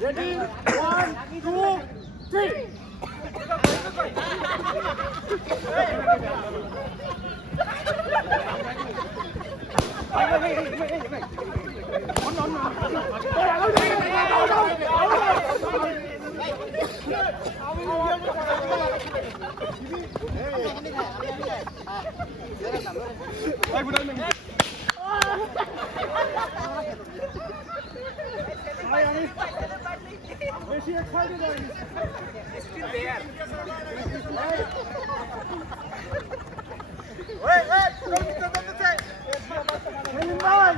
Ready? 1, 2, 3. Is he excited or is still there? Wait, Selim bhai.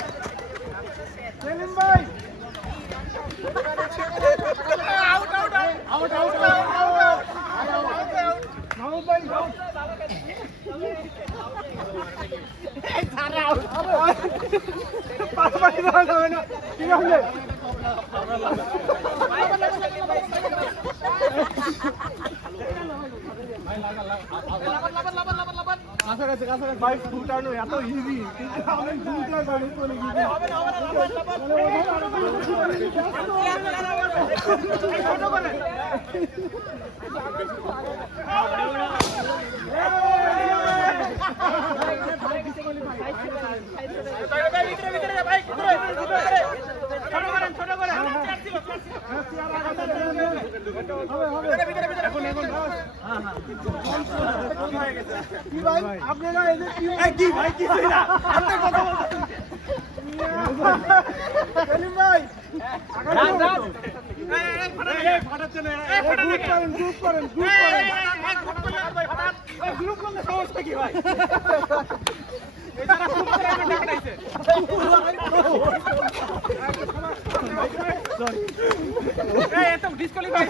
Selim bhai. Out. Mahmud bhai, out. Hey, sara out. Papa idhar aao na. Ki hole? কাছাকাছি bike ফুটানো এত easy কিন্তু আমি দুটা গাড়ি চলে গিয়েছি আপনারা কি ভাই কিছুই না আপনি কথা বলছেন সেলিম ভাই গ্রুপ করেন গ্রুপ করলে সমস্যা কি ভাই ডিসকোয়ালিফাই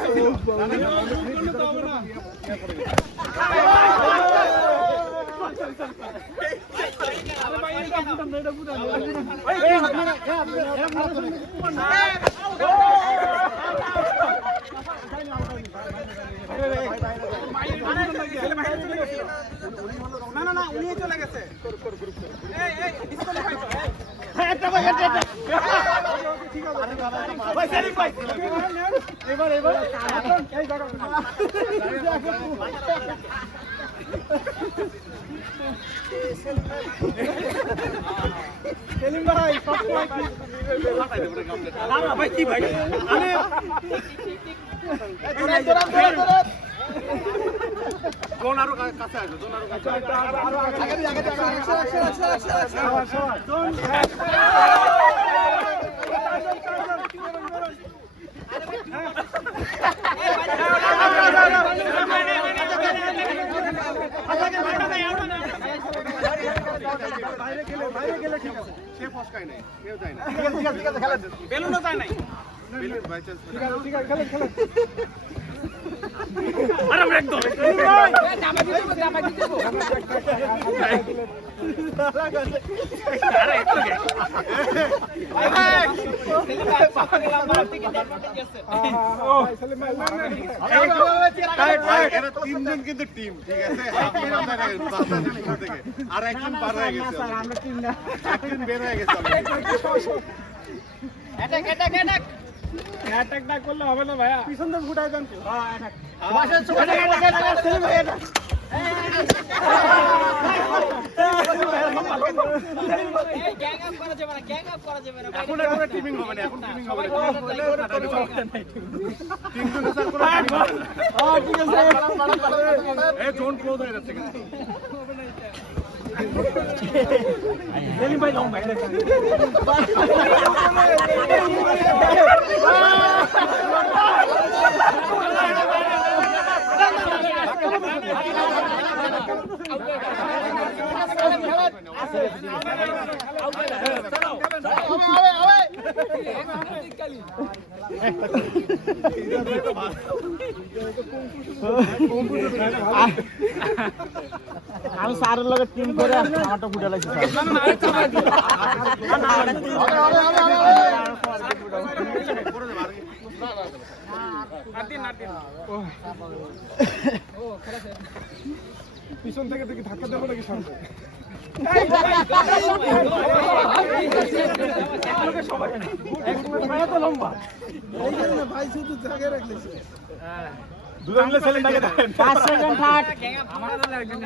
না উনি চলে গেছে এবার সেলিম ভাই সবসময় কি ভাই জোন আরো কাছে আসবে জোন আরো কাছে আরো বাইরে গেলে ঠিক আছে সে ফসকায় নাই কেউ যায় না ঠিক আছে খেলেন বেলুনও যায় নাই বেলুন বাই চান্স ঠিক আছে খেলেন আরে ব্রেক দাও জামা দিতে আরে একটু গে পাপা গেলাম মারতে কি অ্যাডভান্টেজ আছে সেলিম ভাই এরা তিনজন কিন্তু টিম ঠিক আছে আপনি আমরা থেকে আর একজন পার হয়ে গেছে স্যার আমরা টিম না একজন বের হয়ে গেছে অ্যাটাক না করলে হবে না ভাইয়া পিছন থেকে ফুটাই দেন কি হ্যাঁ অ্যাটাক বাসা সেলিম ভাই অ্যাটাক গ্যাং আপ করা যাবে না এখন টিমিং হবে না তিনজন স্যার করে হ্যাঁ ঠিক আছে এই জোন ক্লোজ হয়ে যাচ্ছে কিন্তু সেলিম ভাই লং ভাই আমি স্যারের লগে টিম করে আমারটা ফুটে লাগছে পিছন থেকে ধাক্কা দেবো নাকি সামনে ভাই শুধু জায়গায় রাখলেছে। দুজন মিলে ছেলেটাকে দেখেন 5 সেকেন্ড থাক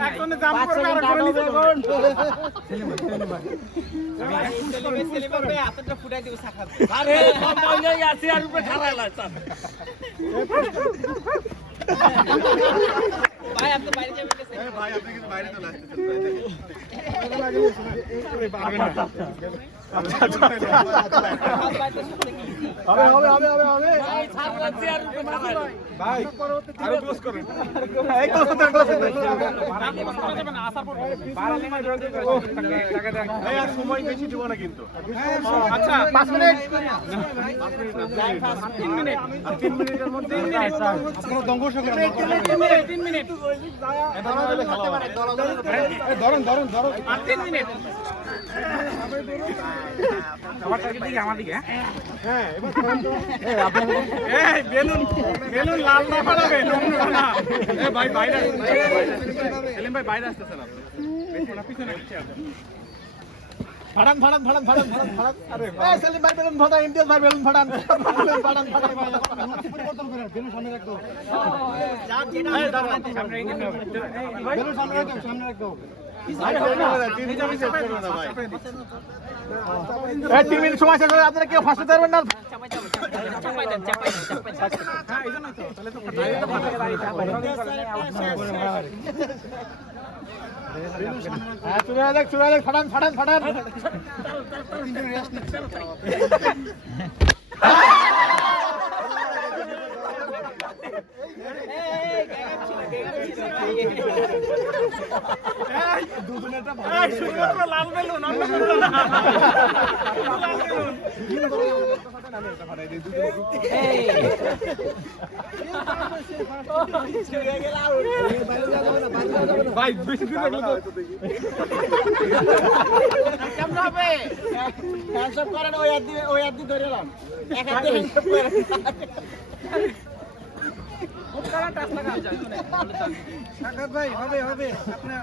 এখন জাম্প 5 করে সেকেন্ড আর করে নিতে থাক আরে কম্পাউন্ডে আছে আর উপরে খাড়া লাগছে ভাই আপনি কিন্তু বাইরে চলে হবে। ভাই ছাড়লাছে আর উপরে খাড়া ভাই আরো ক্লোজ করেন। এই ক্লোজ করতে ক্লোজ করতে এই আর সময় বেশি দিব না কিন্তু আচ্ছা 5 মিনিট। 3 মিনিট আর 3 মিনিটের মধ্যে আপনারা দঙ্গল করেন 3 মিনিট। ধরুন আর 3 মিনিট। আমার টার্গেট দিকে আমার দিকে হ্যাঁ এবার এই বেলুন লাল না ফাটাবে না এই ভাই বাইরে সেলিম ভাই বাইরে আসতেছেন আপনি পিছনে ফাটান আরে এই সেলিম ভাই বেলুন ফাটান ইন্ডিয়াস ভাই বেলুন ফাটান পরিবর্তন করেন বেলুন সামনে রাখো বেলুন সামনে রাখো এই 3 মিনিট সময় শেষ হলে আপনারা কেউ ফাঁসতে পারবেন না চলে আলেক ফাটান শুধুমাত্র লাল বেলুন অন্য বেলুন না ভাই বেশি দূর রাখলে তো কেমন হবে হ্যান্ডশপ করেন ওই হাত দিয়ে ধরে নাও এক হাত দিয়ে হ্যান্ডশপ করেন সাকাত ভাই হবে আপনার